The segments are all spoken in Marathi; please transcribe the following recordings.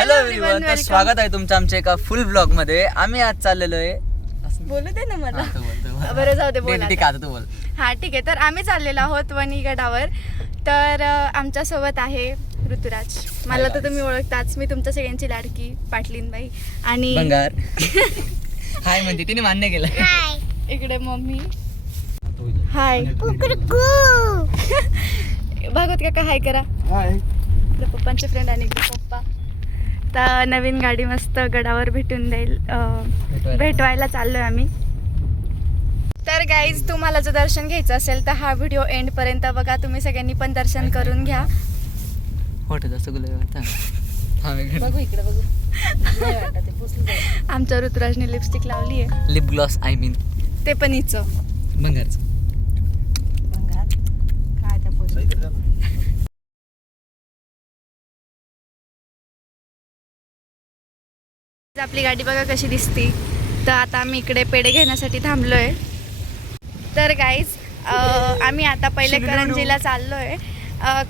हॅलो एव्हरीवन, तर स्वागत आहे तुमचं आमच्या एका फुल ब्लॉग मध्ये. आम्ही आज चाललेलो आहे. बोलू दे ना मला. बोल. बरं जाऊ दे, बोल ठीक आहे, तू बोल. हा ठीक आहे. तर आम्ही चाललेलो आहोत वणीगडावर. तर आमच्या सोबत आहे ऋतुराज. मला तर तुम्ही ओळखताच, मी तुमच्या सगळ्यांची लाडकी पाटलीनबाई आणि बंगार. हाय म्हणते तिने, मान्य केलं. इकडे मम्मी हाय. भागवत काका हाय करा. आपल्या पप्पांचे फ्रेंड आणि पप्पा. तर नवीन गाडी मस्त गडावर भेटून देईल, भेटवायला चाललोय आम्ही. तर गाईज, तुम्हाला जर दर्शन घ्यायचं असेल तर हा व्हिडिओ एंड पर्यंत बघा. तुम्ही सगळ्यांनी पण दर्शन करून घ्या. बघू इकडे बघू. आमच्या ऋतुराजने लिपस्टिक लावली आहे, लिप ग्लॉस आय मीन, ते पण हिचं बंगारचं. काय त्या पोरी. आपली गाडी बघा कशी दिसती. तर आता आम्ही इकडे पेढे घेण्यासाठी थांबलोय. तर गाईज, आम्ही आता पहिले करंजीला चाललोय.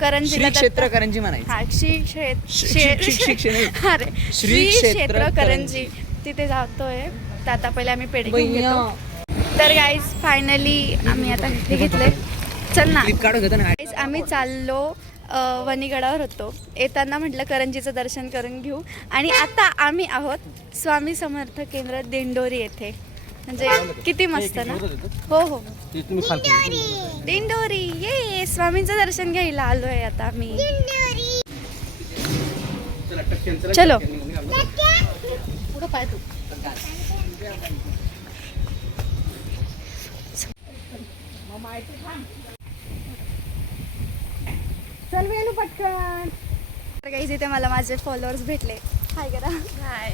करंजीला क्षेत्र करंजी म्हणायचं. हा, श्री क्षेत्र करंजी, तिथे जातोय. तर आता पहिले आम्ही पेढे घेऊन घेतो. तर गाईज, फायनली आम्ही आता घेतले. चल ना गाईज, आम्ही चाललो वणीगडावर होतो. येताना म्हटलं करंजीचं दर्शन करून घेऊ. आणि आता आम्ही आहोत स्वामी समर्थ केंद्र दिंडोरी येथे. म्हणजे किती मस्त ना. हो हो, दिंडोरी. ये स्वामींचं दर्शन घ्यायला आलोय आता आम्ही. चलो पुढं पाय तू. चल वेलू पटकन. तर काही इथे मला माझे फॉलोअर्स भेटले. हाय करा. हाय.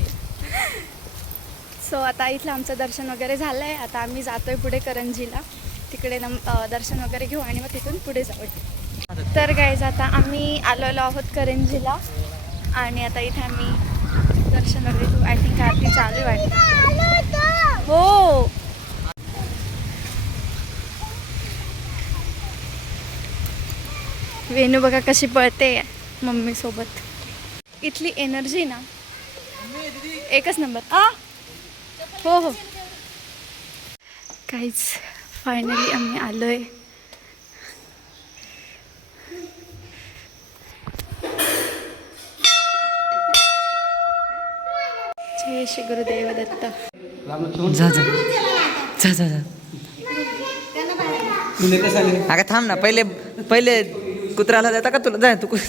सो आता इथलं आमचं दर्शन वगैरे झालं आहे. आता आम्ही जातोय पुढे करंजीला. तिकडे दर्शन वगैरे घेऊ आणि मग तिथून पुढे जाऊ. तर गाईज, आता आम्ही आलेलो आहोत करंजीला. आणि आता इथे आम्ही दर्शन वगैरे घेऊ. आय थिंक आरती चालू वाटते. हो, वेणू बघा कशी पळते मम्मी सोबत. इथली एनर्जी ना एकच नंबर. हो हो. काहीच, फायनली आम्ही आलोय. जय श्री गुरुदेव दत्त. जा जा जा जा जा. अगं थांब ना, पहिले कुत्र्याला जाता का तुला? जाय तू. असं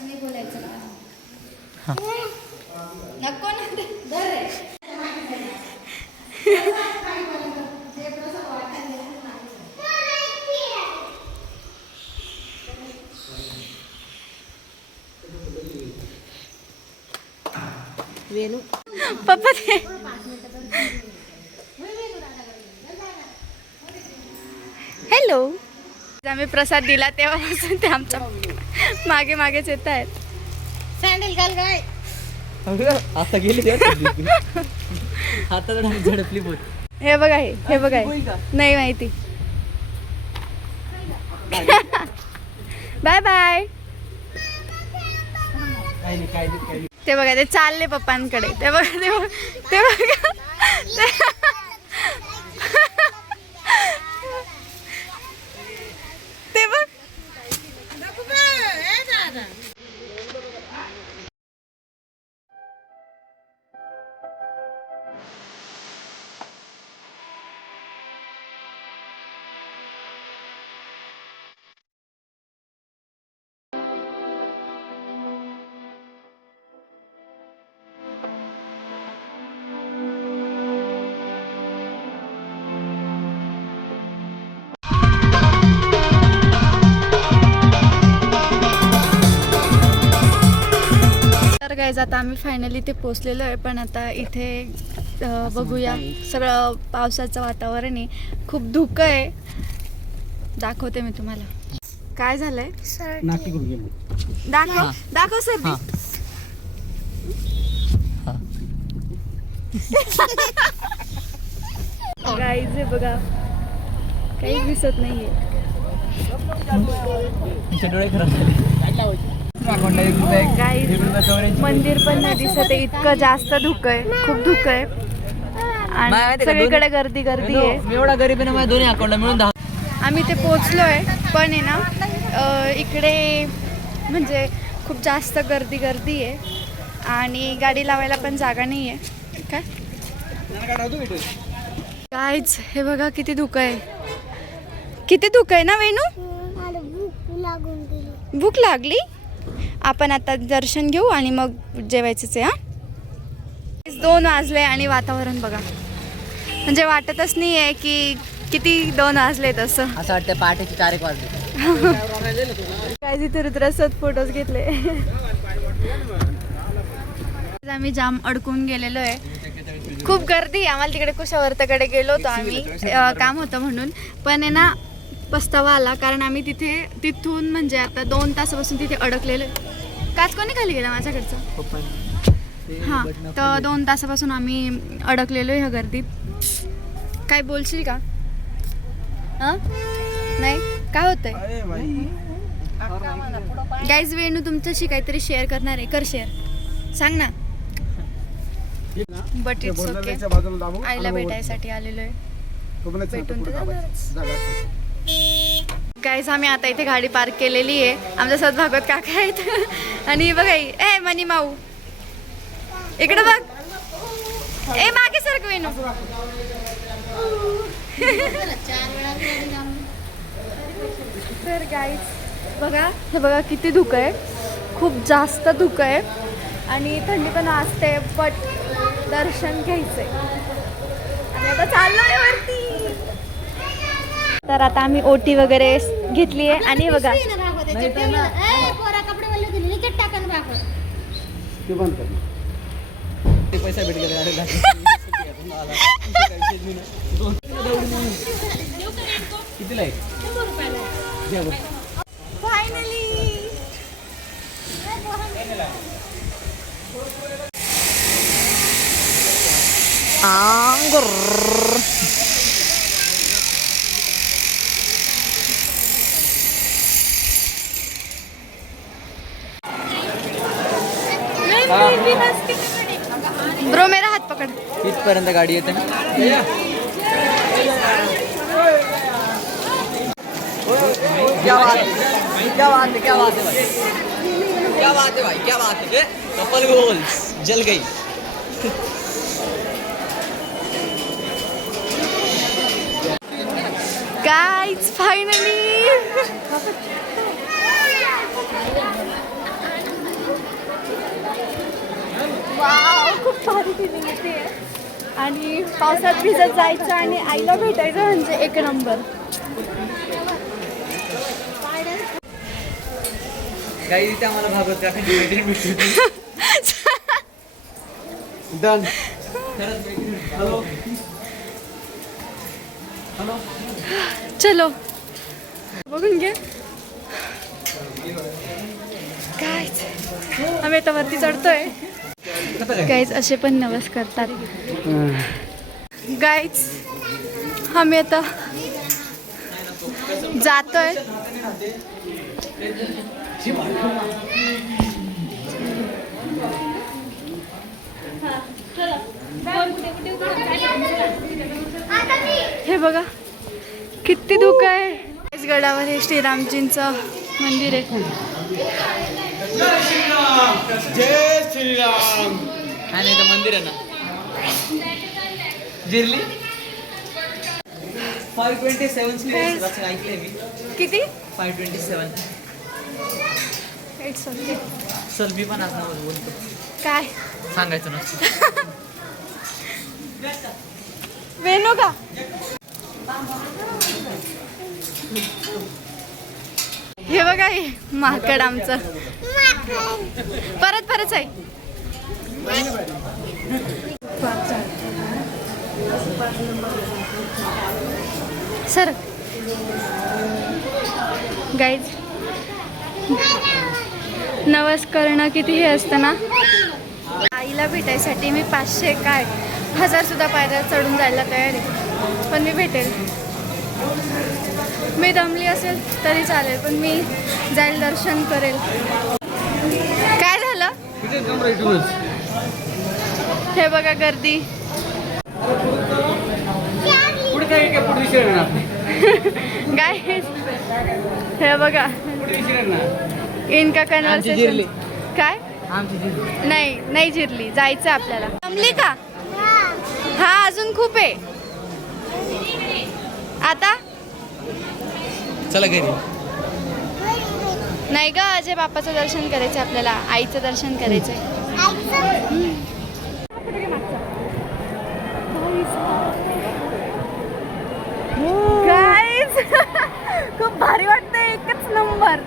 नाही बोलायचं ना. नको ना. वेणू पप्पा ते हॅलो. आम्ही प्रसाद दिला तेव्हापासून ते आमच्या मागे मागेच येत आहेत. सँडल घाल काय. आता गेली आता झडपली बोल. हे बघा, हे बघा, नाही माहिती. Bye bye. ते बघा, ते चालले पप्पांकडे. ते बघा, ते बघा, ते बघा. ते बघ. तर गाईज, आता आम्ही फायनली इथे पोचलेलो आहे. पण आता इथे बघूया, सगळं पावसाचं वातावरण आहे, खूप धुकं आहे. दाखवते मी तुम्हाला काय झालंय. नाकी गुडघे मग. दाखव दाखव सर्दी. गाईज आहे बघा, काही दिसत नाहीये. डोळे खराब झाले. गाईज मंदिर पण नाही दिसत आहे, इतकं जास्त धुकं आहे, खूप धुकं आहे आणि सगळीकडे गर्दी गर्दी आहे. मी एवढा गरीब आहे ना, माझ्या दोन्ही अकाउंटला मिळून 10. आम्ही ते पोचलोय पण आहे ना इकडे म्हणजे खूप जास्त गर्दी गर्दी आहे आणि गाडी लावायला पण जागा नाही आहे. काय कायच हे बघा किती धुकं आहे, किती धुकं आहे ना वेणू. भूक लागली. आपण आता दर्शन घेऊ आणि मग जेवायचंच आहे. 2 वाजले आणि वातावरण बघा, म्हणजे वाटतच नाही आहे की किती 2 वाजले. तसं असं वाटतं पहाटेचे 4 वाजले. काय तिथे रुद्रासोबत फोटोज घेतले. आम्ही जाम अडकून गेलेलो आहे, खूप गर्दी आहे. आम्हाला तिकडे कुशावर्तकडे गेलो होतो आम्ही, काम होतं म्हणून. पण आहे ना पस्तावा आला, कारण आम्ही तिथून म्हणजे आता 2 तासापासून तिथे अडकलेलो. काच कोणी खाली गेला माझ्याकडचं. हां, तर 2 तासापासून आम्ही अडकलेलो ह्या गर्दीत. काय बोलशील का? हां नाही काय होतंय गाईज. वेणू तुमच्याशी काहीतरी शेअर करणार आहे, कर शेअर, सांग ना. बट इट्स ओके, आईला भेटायसाठी आलेलो आहे, भेटून तर जाणारच. गाईज आम्ही आता इथे गाडी पार्क केलेली आहे. आमच्यासोबत भागवत काका आहेत आणि बघा ए मनी माऊ इकडे बघ, ए मागे सरक वेणू. तर गाईज बघा, हे बघा किती धुकं आहे, खूप जास्त धुकं आहे आणि थंडी पण असते. बट दर्शन घ्यायचंय आणि आता चाललोय वरती. तर आता आम्ही ओटी वगैरे घेतली आहे आणि बघा पैसा भेट गेला. कितीला आहे? फायनली ब्रो मेरा हात पकड. इथपर्यंत गाडी येते ना. क्या बात है, क्या बात है, क्या बात है भाई, क्या बात है भाई, क्या बात है. कपल गोल्स जल गई. गाइस फायनली वाव, खूप भारी फिलिंग येते आणि पावसात भिजत जायचं आणि आईला भेटायचं म्हणजे एक नंबर. काही इथे आम्हाला भागवत का डन. हॅलो हॅलो चलो बघून घे. गाईज आम्ही आता वरती चढतोय. गाईज असे पण नवस करतात. गाईज आम्ही आता जातोय. हे बघा किती धुकं आहे. गडावर हे श्रीरामजींचं मंदिर आहे. जय श्रीराम. हा नाही तर मंदिर आहे ना. जिरली 527 स्टेज ऐकलंय मी. किती? 527. It's okay. चल मी पण आज नाव बोलतो. काय सांगायचं नसतं. वेणू का? हे बघा हे माकड आमचं. परत परत आहे. सर गाईज नवस करणं किती हे असतं ना. आईला भेटायसाठी मी 500 काय 1000 सुद्धा पायऱ्या चढून जायला तयार आहे, पण मी भेटेल. मी दमली असेल तरी चालेल, पण मी जाईल, दर्शन करेल. काय झालं? हे बघा गर्दी. काय हे बघा इनका कन्व्हर्सेशन. काय नाही जिरली, जायचं आपल्याला. जमली का? हा अजून खूप आहे. आता चला घरी. नाही ग, अजय बाप्पाचं दर्शन करायचं आपल्याला, आईचं दर्शन करायचंय. खूप भारी वाटतंय, एकच नंबर.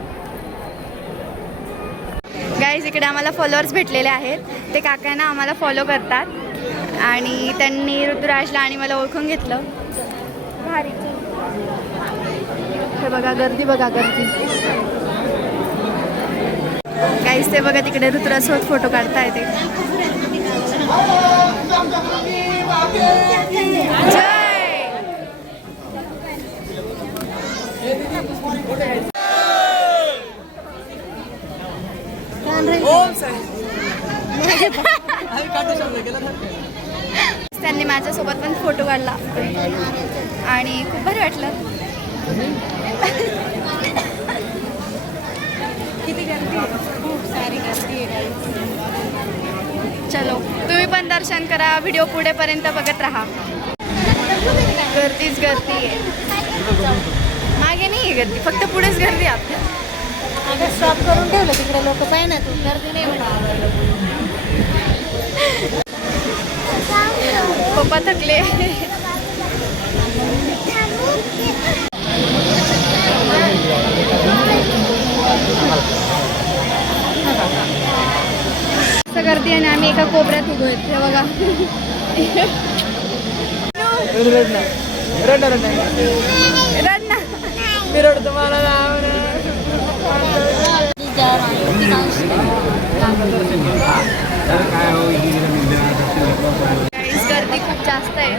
गाईज इकडे आम्हाला फॉलोअर्स भेटलेले आहेत. ते काकांना आम्हाला फॉलो करतात आणि त्यांनी ऋतुराजला आणि मला ओळखून घेतलं. भारी. हे बघा गर्दी, बघा गर्दी. गाईज ते बघा तिकडे ऋतुराजसोबत फोटो काढता येते. जय. त्यांनी माझ्यासोबत पण फोटो काढला आणि खूप भारी वाटलं. किती गर्दी, खूप सारी गर्दी आहे. चलो तुम्ही पण दर्शन करा, व्हिडिओ पुढेपर्यंत बघत राहा. गर्दीच गर्दी आहे, मागे नाही आहे गर्दी, फक्त पुढेच गर्दी आहे आपल्या. अगं स्टॉप करून ठेवलं तिकडे, लोक पाहिजे ना, तू गर्दी नाही म्हणा. पप्पा थकले. गर्दी आहे ना, आम्ही एका कोपऱ्यात उभो आहेत. हे बघा मी रडतो, मला गर्दी खूप जास्त आहे.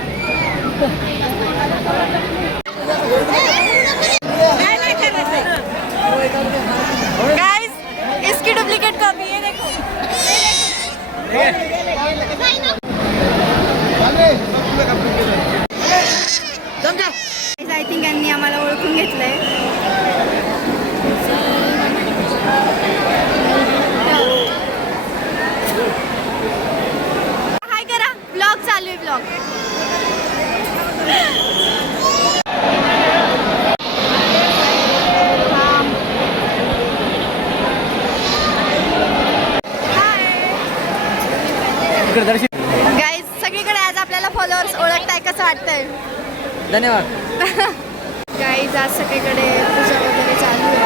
गाइस इसकी डुप्लीकेट कॉपी है, देखो. आय थिंक यांनी आम्हाला ओळखून घेतलंय. हाय करा, ब्लॉग चालू आहे, ब्लॉग. गाईज सगळीकडे आज आपल्याला फॉलोअर्स ओळखताय, कसं वाटतंय? धन्यवाद. गाईज आज सगळीकडे पूजा वगैरे चालू आहे.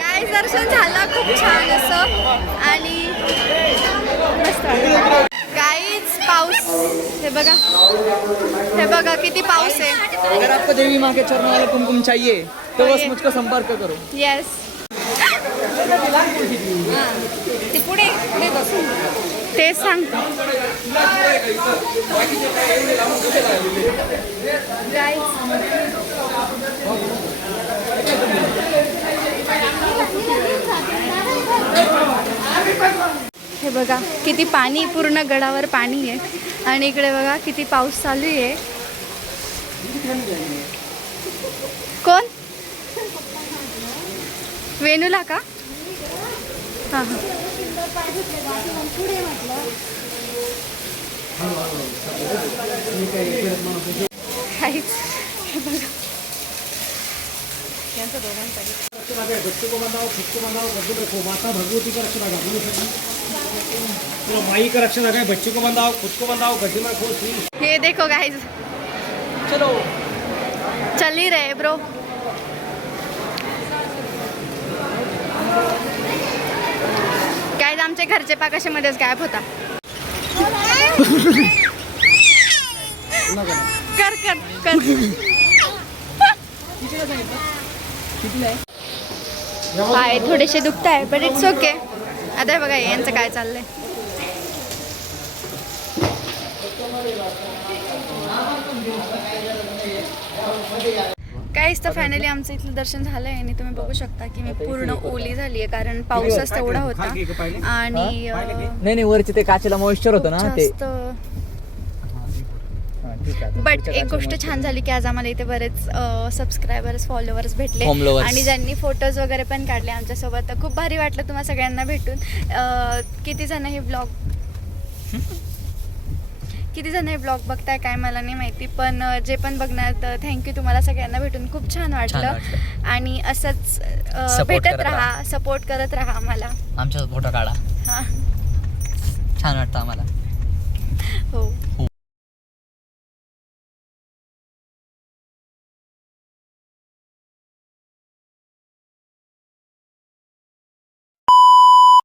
गाईज दर्शन झालं खूप छान असं आणि मस्त वाटलं. गाईज पाऊस, हे बघा किती पाऊस आहे. अगर आपको देवी माँ के चरणों वाला कुमकुम चाहिए तो बस मुझको संपर्क करो. येस. ते पुढे बसून तेच सांगतो. हे बघा किती पाणी, पूर्ण गडावर पाणी आहे आणि इकडे बघा किती पाऊस चालू आहे. कोण? वेणूला का? हां हां. यांचं दोघांसाठी बच्चों को बंधाओ, खुद को बंधाओ, गद्दू रखो, माता भगवती का रक्षण रखा. चलो माई का रक्षण रखा, बच्चे को बंधाओ, खुद को बंधाओ, गद्दे में रखो. ये देखो गाइस, चलो चल ही रहे ब्रो. गाइस आमचे घरचे पाकाशीमध्येच गायब होता. कर कर कर कितीला सांगितलं? कितीला आहे? पाय थोडेसे दुखत आहे बट इट्स ओके. आता हे बघा यांचं काय चाललंय. काहीच तर फायनली आमचं इथलं दर्शन झालंय आणि तुम्ही बघू शकता की मी पूर्ण ओली झाली आहे कारण पाऊसच तेवढा होता आणि नाही वरचे ते काचेला मॉइश्चर होतं ना ते. बट एक गोष्ट छान झाली की आज आम्हाला इथे बरेच सबस्क्रायबर्स फॉलोअर्स भेटले Followers. आणि ज्यांनी फोटोज वगैरे पण काढले आमच्यासोबत. तर खूप भारी वाटलं तुम्हाला सगळ्यांना भेटून. किती जण हे ब्लॉग बघताय काय मला नाही माहिती, पण जे पण बघणार तर थँक्यू. तुम्हाला सगळ्यांना भेटून खूप छान वाटलं आणि असंच भेटत राहा, सपोर्ट करत राहा आम्हाला. आमचा फोटो काढा, हां छान वाटतं आम्हाला. हो.